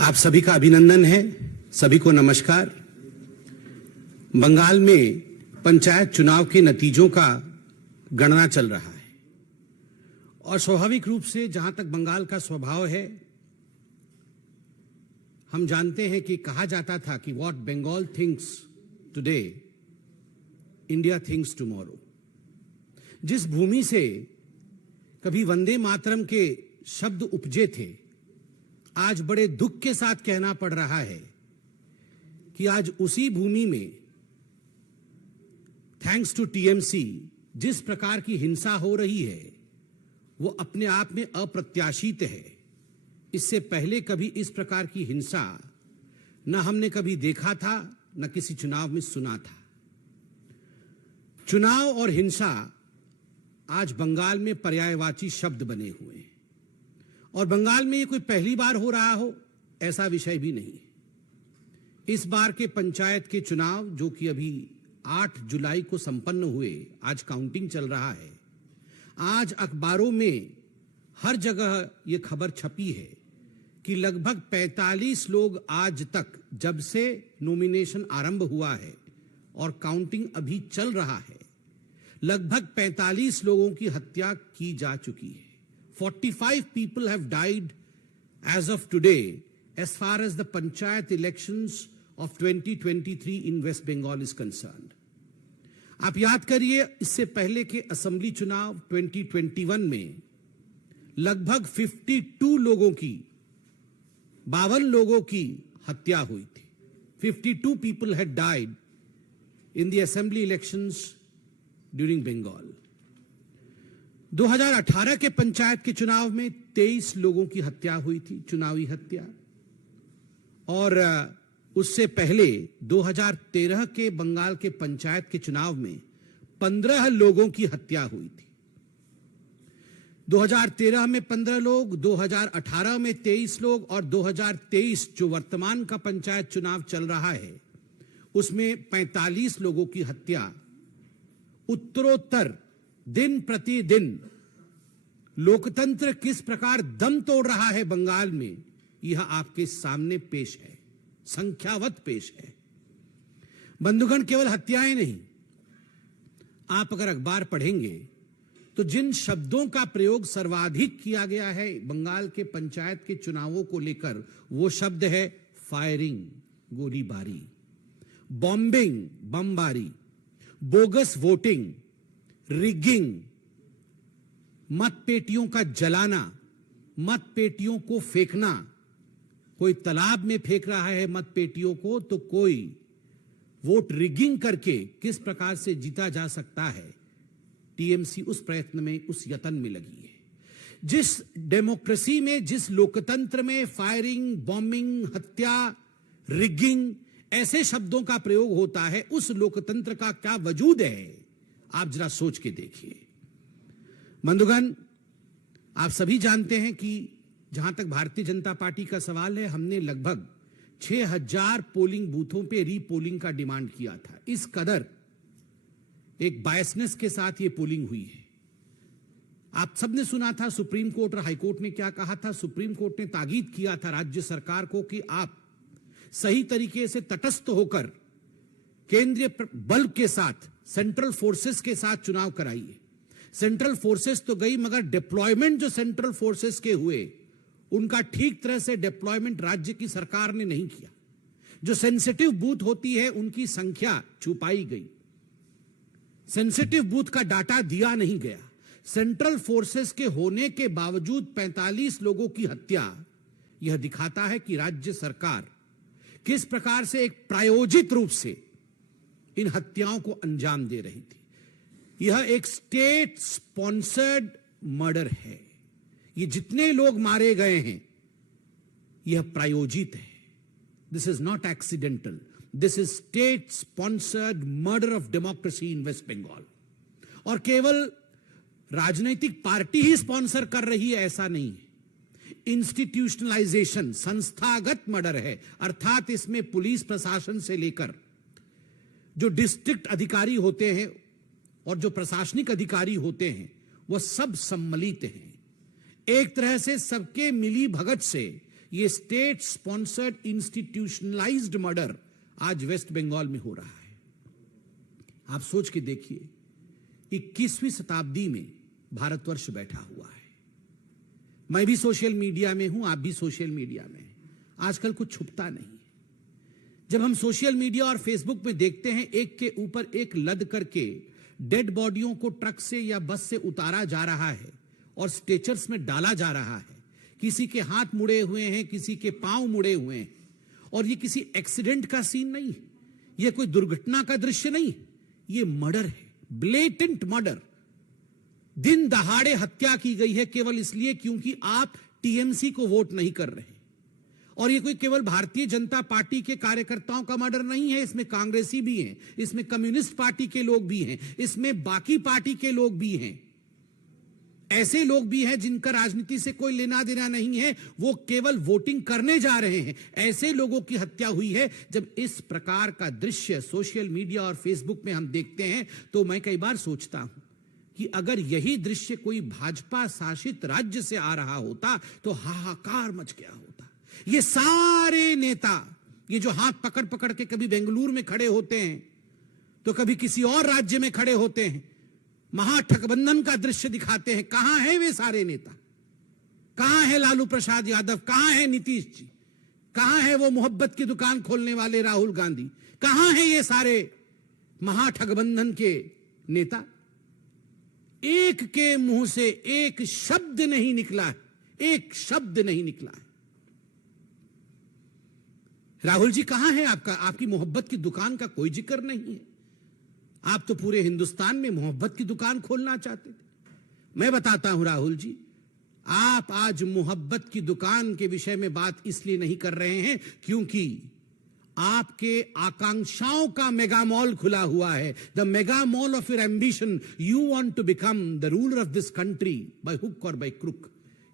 आप सभी का अभिनंदन है, सभी को नमस्कार। बंगाल में पंचायत चुनाव के नतीजों का गणना चल रहा है और स्वाभाविक रूप से जहां तक बंगाल का स्वभाव है, हम जानते हैं कि कहा जाता था कि what Bengal thinks today India thinks tomorrow. जिस भूमि से कभी वंदे मातरम के शब्द उपजे थे, आज बड़े दुख के साथ कहना पड़ रहा है कि आज उसी भूमि में थैंक्स टू टीएमसी जिस प्रकार की हिंसा हो रही है वो अपने आप में अप्रत्याशित है। इससे पहले कभी इस प्रकार की हिंसा न हमने कभी देखा था, न किसी चुनाव में सुना था। चुनाव और हिंसा आज बंगाल में पर्यायवाची शब्द बने हुए हैं और बंगाल में ये कोई पहली बार हो रहा हो ऐसा विषय भी नहीं है। इस बार के पंचायत के चुनाव जो कि अभी 8 जुलाई को संपन्न हुए, आज काउंटिंग चल रहा है। आज अखबारों में हर जगह ये खबर छपी है कि लगभग 45 लोग आज तक, जब से नॉमिनेशन आरंभ हुआ है और काउंटिंग अभी चल रहा है, लगभग 45 लोगों की हत्या की जा चुकी है। 45 people have died as of today as far as the panchayat elections of 2023 in West Bengal is concerned. आप याद करिए, इससे पहले के असेंबली चुनाव 2021 में लगभग 52 लोगों की, 52 लोगों की हत्या हुई थी। 52 people had died in the assembly elections during Bengal. 2018 के पंचायत के चुनाव में 23 लोगों की हत्या हुई थी, चुनावी हत्या। और उससे पहले 2013 के बंगाल के पंचायत के चुनाव में 15 लोगों की हत्या हुई थी। 2013 में 15 लोग, 2018 में 23 लोग और 2023 जो वर्तमान का पंचायत चुनाव चल रहा है उसमें 45 लोगों की हत्या। उत्तरोत्तर दिन प्रतिदिन लोकतंत्र किस प्रकार दम तोड़ रहा है बंगाल में, यह आपके सामने पेश है, संख्यावत पेश है। बंधुगण, केवल हत्याएं नहीं, आप अगर अखबार पढ़ेंगे तो जिन शब्दों का प्रयोग सर्वाधिक किया गया है बंगाल के पंचायत के चुनावों को लेकर, वो शब्द है फायरिंग, गोलीबारी, बॉम्बिंग, बमबारी, बोगस वोटिंग, रिगिंग, मतपेटियों का जलाना, मतपेटियों को फेंकना। कोई तालाब में फेंक रहा है मतपेटियों को, तो कोई वोट रिगिंग करके किस प्रकार से जीता जा सकता है, टीएमसी उस प्रयत्न में, उस यत्न में लगी है। जिस डेमोक्रेसी में, जिस लोकतंत्र में फायरिंग, बॉम्बिंग, हत्या, रिगिंग ऐसे शब्दों का प्रयोग होता है, उस लोकतंत्र का क्या वजूद है, आप जरा सोच के देखिए। बंधुगण, आप सभी जानते हैं कि जहां तक भारतीय जनता पार्टी का सवाल है, हमने लगभग 6000 पोलिंग बूथों पे रीपोलिंग का डिमांड किया था। इस कदर एक बायसनेस के साथ ये पोलिंग हुई है। आप सबने सुना था सुप्रीम कोर्ट और हाईकोर्ट ने क्या कहा था। सुप्रीम कोर्ट ने ताकीद किया था राज्य सरकार को कि आप सही तरीके से तटस्थ होकर केंद्रीय बल के साथ, सेंट्रल फोर्सेस के साथ चुनाव कराइए। सेंट्रल फोर्सेस तो गई, मगर डिप्लॉयमेंट जो सेंट्रल फोर्सेस के हुए, उनका ठीक तरह से डिप्लॉयमेंट राज्य की सरकार ने नहीं किया। जो सेंसिटिव बूथ होती है उनकी संख्या छुपाई गई, सेंसिटिव बूथ का डाटा दिया नहीं गया। सेंट्रल फोर्सेस के होने के बावजूद 45 लोगों की हत्या, यह दिखाता है कि राज्य सरकार किस प्रकार से एक प्रायोजित रूप से इन हत्याओं को अंजाम दे रही थी। यह एक स्टेट स्पॉन्सर्ड मर्डर है। ये जितने लोग मारे गए हैं, यह प्रायोजित है। This is not accidental, this is state sponsored murder of democracy in West Bengal. और केवल राजनीतिक पार्टी ही स्पॉन्सर कर रही है ऐसा नहीं है। इंस्टीट्यूशनलाइजेशन, संस्थागत मर्डर है, अर्थात इसमें पुलिस प्रशासन से लेकर जो डिस्ट्रिक्ट अधिकारी होते हैं और जो प्रशासनिक अधिकारी होते हैं, वह सब सम्मिलित हैं। एक तरह से सबके मिली भगत से ये स्टेट स्पॉन्सर्ड इंस्टीट्यूशनलाइज्ड मर्डर आज वेस्ट बंगाल में हो रहा है। आप सोच के देखिए, 21वीं शताब्दी में भारतवर्ष बैठा हुआ है। मैं भी सोशल मीडिया में हूं, आप भी सोशल मीडिया में हैं। आजकल कुछ छुपता नहीं है। जब हम सोशल मीडिया और फेसबुक में देखते हैं एक के ऊपर एक लद करके डेड बॉडियों को ट्रक से या बस से उतारा जा रहा है और स्ट्रेचर्स में डाला जा रहा है, किसी के हाथ मुड़े हुए हैं, किसी के पांव मुड़े हुए हैं, और ये किसी एक्सीडेंट का सीन नहीं है, ये कोई दुर्घटना का दृश्य नहीं, ये मर्डर है, ब्लेटेंट मर्डर। दिन दहाड़े हत्या की गई है केवल इसलिए क्योंकि आप टीएमसी को वोट नहीं कर रहे। और ये कोई केवल भारतीय जनता पार्टी के कार्यकर्ताओं का मर्डर नहीं है, इसमें कांग्रेसी भी हैं, इसमें कम्युनिस्ट पार्टी के लोग भी हैं, इसमें बाकी पार्टी के लोग भी हैं, ऐसे लोग भी हैं जिनका राजनीति से कोई लेना देना नहीं है, वो केवल वोटिंग करने जा रहे हैं। ऐसे लोगों की हत्या हुई है। जब इस प्रकार का दृश्य सोशल मीडिया और फेसबुक में हम देखते हैं तो मैं कई बार सोचता हूं कि अगर यही दृश्य कोई भाजपा शासित राज्य से आ रहा होता तो हाहाकार मच गया होता। ये सारे नेता, ये जो हाथ पकड़ पकड़ के कभी बेंगलुरु में खड़े होते हैं तो कभी किसी और राज्य में खड़े होते हैं, महाठगबंधन का दृश्य दिखाते हैं। कहां है वे सारे नेता? कहां है लालू प्रसाद यादव? कहां है नीतीश जी? कहां है वो मोहब्बत की दुकान खोलने वाले राहुल गांधी? कहां है ये सारे महाठगबंधन के नेता? एक के मुंह से एक शब्द नहीं निकला है, एक शब्द नहीं निकला है। राहुल जी कहां है आपका? आपकी मोहब्बत की दुकान का कोई जिक्र नहीं है। आप तो पूरे हिंदुस्तान में मोहब्बत की दुकान खोलना चाहते थे। मैं बताता हूं राहुल जी, आप आज मोहब्बत की दुकान के विषय में बात इसलिए नहीं कर रहे हैं क्योंकि आपके आकांक्षाओं का मेगा मॉल खुला हुआ है। The mega mall of your ambition. You want to become the ruler of this country by hook और बाय क्रुक।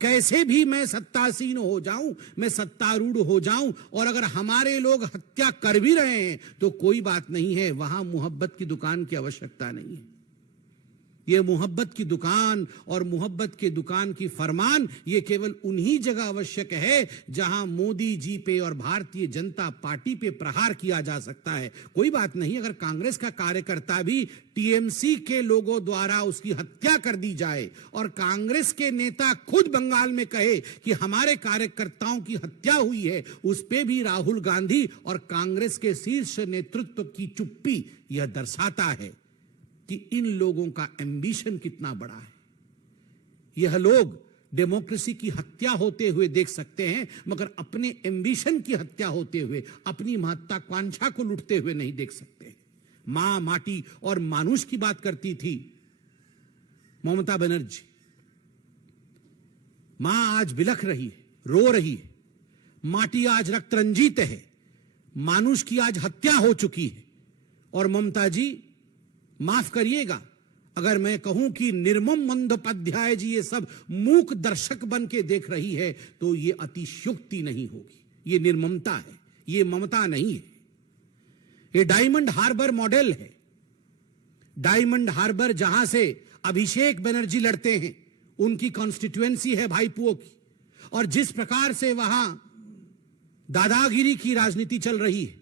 कैसे भी मैं सत्तासीन हो जाऊं, मैं सत्तारूढ़ हो जाऊं, और अगर हमारे लोग हत्या कर भी रहे हैं तो कोई बात नहीं है, वहां मोहब्बत की दुकान की आवश्यकता नहीं है। ये मोहब्बत की दुकान और मोहब्बत के दुकान की फरमान ये केवल उन्हीं जगह आवश्यक है जहां मोदी जी पे और भारतीय जनता पार्टी पे प्रहार किया जा सकता है। कोई बात नहीं अगर कांग्रेस का कार्यकर्ता भी टीएमसी के लोगों द्वारा उसकी हत्या कर दी जाए और कांग्रेस के नेता खुद बंगाल में कहे कि हमारे कार्यकर्ताओं की हत्या हुई है, उस पे भी राहुल गांधी और कांग्रेस के शीर्ष नेतृत्व की चुप्पी यह दर्शाता है कि इन लोगों का एम्बिशन कितना बड़ा है। यह लोग डेमोक्रेसी की हत्या होते हुए देख सकते हैं मगर अपने एम्बिशन की हत्या होते हुए, अपनी महत्वाकांक्षा को लुटते हुए नहीं देख सकते। मां, माटी और मानुष की बात करती थी ममता बनर्जी। मां आज बिलख रही है, रो रही है, माटी आज रक्त रंजित है, मानुष की आज हत्या हो चुकी है। और ममता जी माफ करिएगा अगर मैं कहूं कि निर्मम बंदोपाध्याय जी ये सब मूक दर्शक बन के देख रही है तो ये अतिशयोक्ति नहीं होगी। ये निर्ममता है, ये ममता नहीं है। ये डायमंड हार्बर मॉडल है। डायमंड हार्बर जहां से अभिषेक बनर्जी लड़ते हैं, उनकी कॉन्स्टिट्यूएंसी है भाईपुओं की, और जिस प्रकार से वहां दादागिरी की राजनीति चल रही है,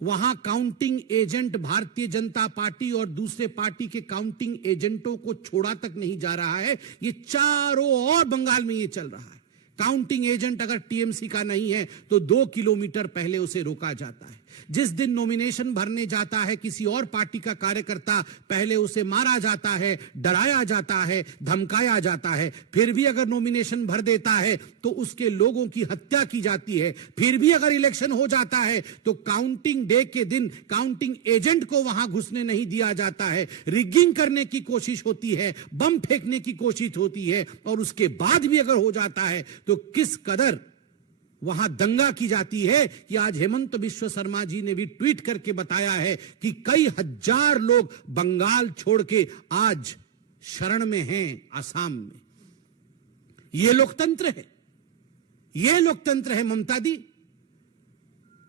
वहां counting agent Bharatiya Janata party और दूसरे पार्टी के काउंटिंग एजेंटों को छोड़ा तक नहीं जा रहा है। ये चारों ओर बंगाल में ये चल रहा है। काउंटिंग एजेंट अगर टीएमसी का नहीं है तो 2 किलोमीटर पहले उसे रोका जाता है। जिस दिन नॉमिनेशन भरने जाता है किसी और पार्टी का कार्यकर्ता, पहले उसे मारा जाता है, डराया जाता है, धमकाया जाता है। फिर भी अगर नॉमिनेशन भर देता है तो उसके लोगों की हत्या की जाती है। फिर भी अगर इलेक्शन हो जाता है तो काउंटिंग डे के दिन काउंटिंग एजेंट को वहां घुसने नहीं दिया जाता है। रिगिंग करने की कोशिश होती है, बम फेंकने की कोशिश होती है, और उसके बाद भी अगर हो जाता है तो किस कदर वहां दंगा की जाती है कि आज हेमंत बिश्व शर्मा जी ने भी ट्वीट करके बताया है कि कई हजार लोग बंगाल छोड़ के आज शरण में हैं आसाम में। यह लोकतंत्र है, यह लोकतंत्र है ममता दी।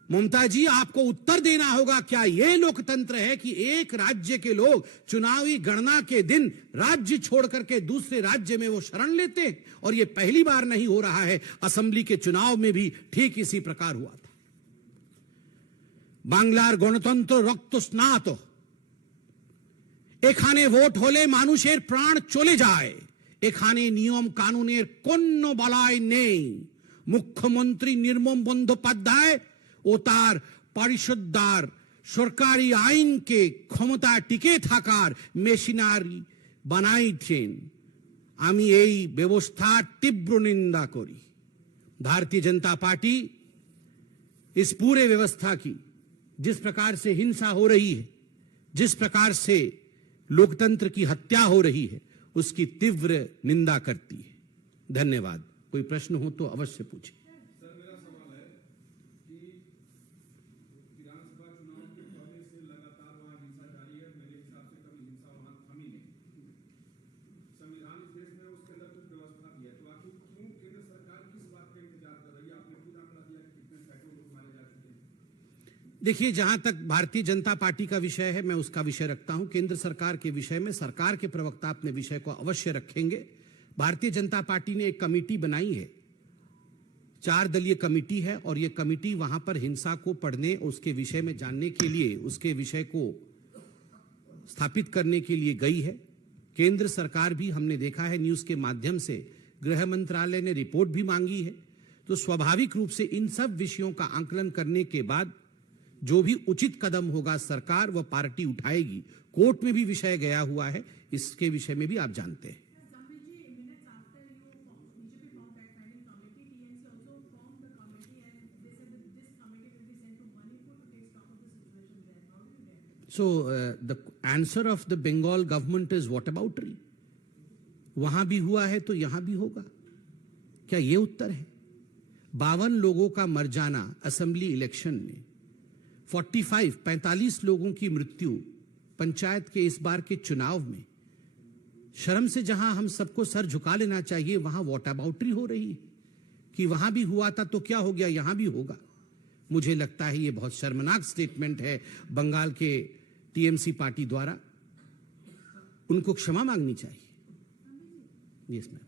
ममता जी, आपको उत्तर देना होगा, क्या यह लोकतंत्र है कि एक राज्य के लोग चुनावी गणना के दिन राज्य छोड़ करके दूसरे राज्य में वो शरण लेते हैं? और यह पहली बार नहीं हो रहा है, असेंबली के चुनाव में भी ठीक इसी प्रकार हुआ था। বাংলার গণতন্ত্র রক্ত স্নাত, এখানে ভোট হলে মানুষের প্রাণ চলে যায়, এখানে নিয়ম কানুনের কোনো বলয় নেই। মুখ্যমন্ত্রী নির্মম বন্দ্যোপাধ্যায় ও তার পরিষদদার সরকারি আইনকে ক্ষমতা টিকে থাকার মেশিনারি বানাইছেন। আমি এই ব্যবস্থার তীব্র নিন্দা করি। भारतीय जनता पार्टी इस पूरे व्यवस्था की, जिस प्रकार से हिंसा हो रही है, जिस प्रकार से लोकतंत्र की हत्या हो रही है, उसकी तीव्र निंदा करती है। धन्यवाद। कोई प्रश्न हो तो अवश्य पूछें। सर, मेरा सवाल है कि विधानसभा चुनाव के पहले से लगातार वहां हिंसा जारी है। मेरे हिसाब से कभी हिंसा वहां थमी नहीं। संविधान इस देश में उसके अंदर कुछ व्यवस्था भी है, तो आखिर क्यों केंद्र सरकार किस बात का इंतजार कर रही है? आपने खुद आंकड़ा दिया कि कितने सैकड़ों लोग मारे जा चुके हैं। देखिए, जहां तक भारतीय जनता पार्टी का विषय है, मैं उसका विषय रखता हूं। केंद्र सरकार के विषय में सरकार के प्रवक्ता अपने विषय को अवश्य रखेंगे। भारतीय जनता पार्टी ने एक कमेटी बनाई है, 4 दलीय कमेटी है, और यह कमेटी वहां पर हिंसा को पढ़ने, उसके विषय में जानने के लिए, उसके विषय को स्थापित करने के लिए गई है। केंद्र सरकार भी, हमने देखा है न्यूज के माध्यम से, गृह मंत्रालय ने रिपोर्ट भी मांगी है। तो स्वाभाविक रूप से इन सब विषयों का आंकलन करने के बाद जो भी उचित कदम होगा सरकार व पार्टी उठाएगी। कोर्ट में भी विषय गया हुआ है, इसके विषय में भी आप जानते हैं। So the answer of the Bengal government is whataboutery. वहां भी हुआ है तो यहां भी होगा, क्या ये उत्तर है? 52 लोगों का मर जाना असेंबली इलेक्शन में, 45 लोगों की मृत्यु पंचायत के इस बार के चुनाव में, शर्म से जहां हम सबको सर झुका लेना चाहिए, वहां वॉटअबाउटरी हो रही है कि वहां भी हुआ था तो क्या हो गया, यहां भी होगा। मुझे लगता है ये बहुत शर्मनाक स्टेटमेंट है बंगाल के टीएमसी पार्टी द्वारा। उनको क्षमा मांगनी चाहिए। Yes ma'am.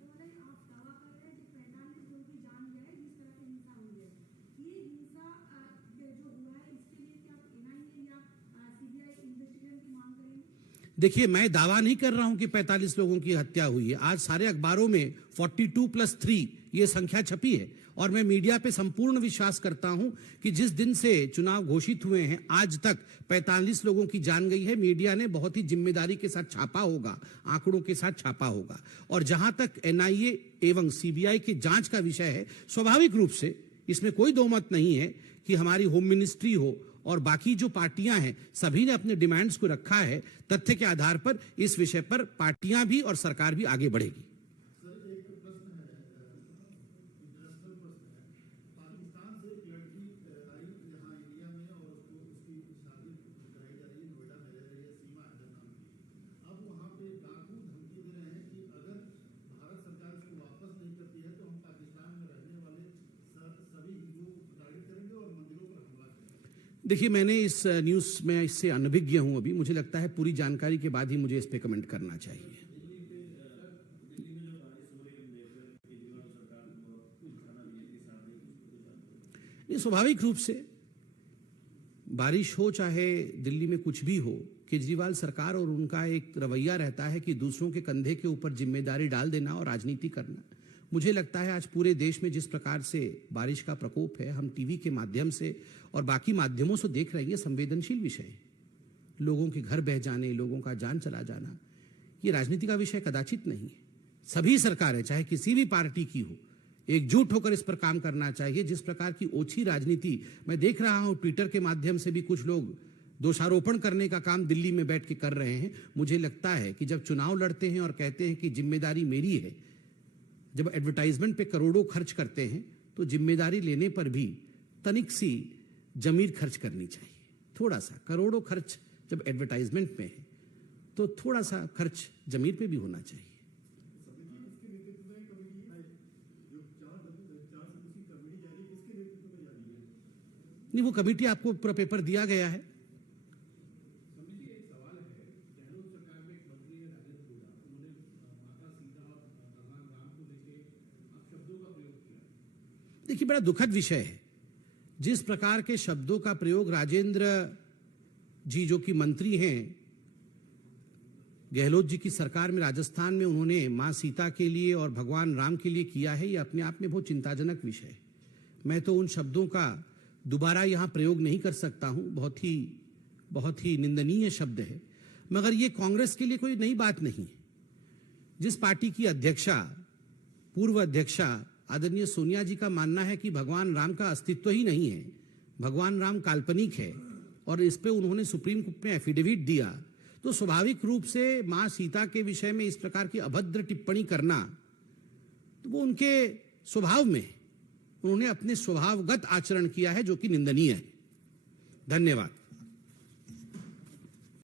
देखिए, मैं दावा नहीं कर रहा हूं कि 45 लोगों की हत्या हुई है। आज सारे अखबारों में 42+3 ये संख्या छपी है, और मैं मीडिया पे संपूर्ण विश्वास करता हूं कि जिस दिन से चुनाव घोषित हुए हैं आज तक 45 लोगों की जान गई है। मीडिया ने बहुत ही जिम्मेदारी के साथ छापा होगा, आंकड़ों के साथ छापा होगा। और जहां तक एनआईए एवं सीबीआई की जांच का विषय है, स्वाभाविक रूप से इसमें कोई दो मत नहीं है कि हमारी होम मिनिस्ट्री हो और बाकी जो पार्टियां हैं, सभी ने अपने डिमांड्स को रखा है। तथ्य के आधार पर इस विषय पर पार्टियां भी और सरकार भी आगे बढ़ेगी। देखिए, मैंने इस न्यूज में इससे अनभिज्ञ हूं अभी। मुझे लगता है पूरी जानकारी के बाद ही मुझे इस पे कमेंट करना चाहिए। ये स्वाभाविक रूप से बारिश हो चाहे दिल्ली में कुछ भी हो, केजरीवाल सरकार और उनका एक रवैया रहता है कि दूसरों के कंधे के ऊपर जिम्मेदारी डाल देना और राजनीति करना। मुझे लगता है आज पूरे देश में जिस प्रकार से बारिश का प्रकोप है, हम टीवी के माध्यम से और बाकी माध्यमों से देख रहे हैं, संवेदनशील विषय है। लोगों के घर बह जाने, लोगों का जान चला जाना, ये राजनीति का विषय कदाचित नहीं है। सभी सरकारें, चाहे किसी भी पार्टी की हो, एकजुट होकर इस पर काम करना चाहिए। जिस प्रकार की ओछी राजनीति मैं देख रहा हूं, ट्विटर के माध्यम से भी कुछ लोग दोषारोपण करने का काम दिल्ली में बैठ के कर रहे हैं। मुझे लगता है कि जब चुनाव लड़ते हैं और कहते हैं कि जिम्मेदारी मेरी है, जब एडवर्टाइजमेंट पे करोड़ों खर्च करते हैं, तो जिम्मेदारी लेने पर भी तनिक सी जमीर खर्च करनी चाहिए। थोड़ा सा, करोड़ों खर्च जब एडवर्टाइजमेंट में है तो थोड़ा सा खर्च जमीर पे भी होना चाहिए। नहीं, वो कमेटी आपको पूरा पेपर दिया गया है। देखिए, बड़ा दुखद विषय है जिस प्रकार के शब्दों का प्रयोग राजेंद्र जी, जो कि मंत्री हैं गहलोत जी की सरकार में राजस्थान में, उन्होंने मां सीता के लिए और भगवान राम के लिए किया है, ये अपने आप में बहुत चिंताजनक विषय है। मैं तो उन शब्दों का दोबारा यहां प्रयोग नहीं कर सकता हूं, बहुत ही निंदनीय शब्द है। मगर ये कांग्रेस के लिए कोई नई बात नहीं। जिस पार्टी की अध्यक्षा, पूर्व अध्यक्षा आदरणीय सोनिया जी का मानना है कि भगवान राम का अस्तित्व ही नहीं है, भगवान राम काल्पनिक है, और इस पे उन्होंने सुप्रीम कोर्ट में एफिडेविट दिया, तो स्वाभाविक रूप से मां सीता के विषय में इस प्रकार की अभद्र टिप्पणी करना, तो वो उनके स्वभाव में, उन्होंने अपने स्वभावगत आचरण किया है जो कि निंदनीय है। धन्यवाद।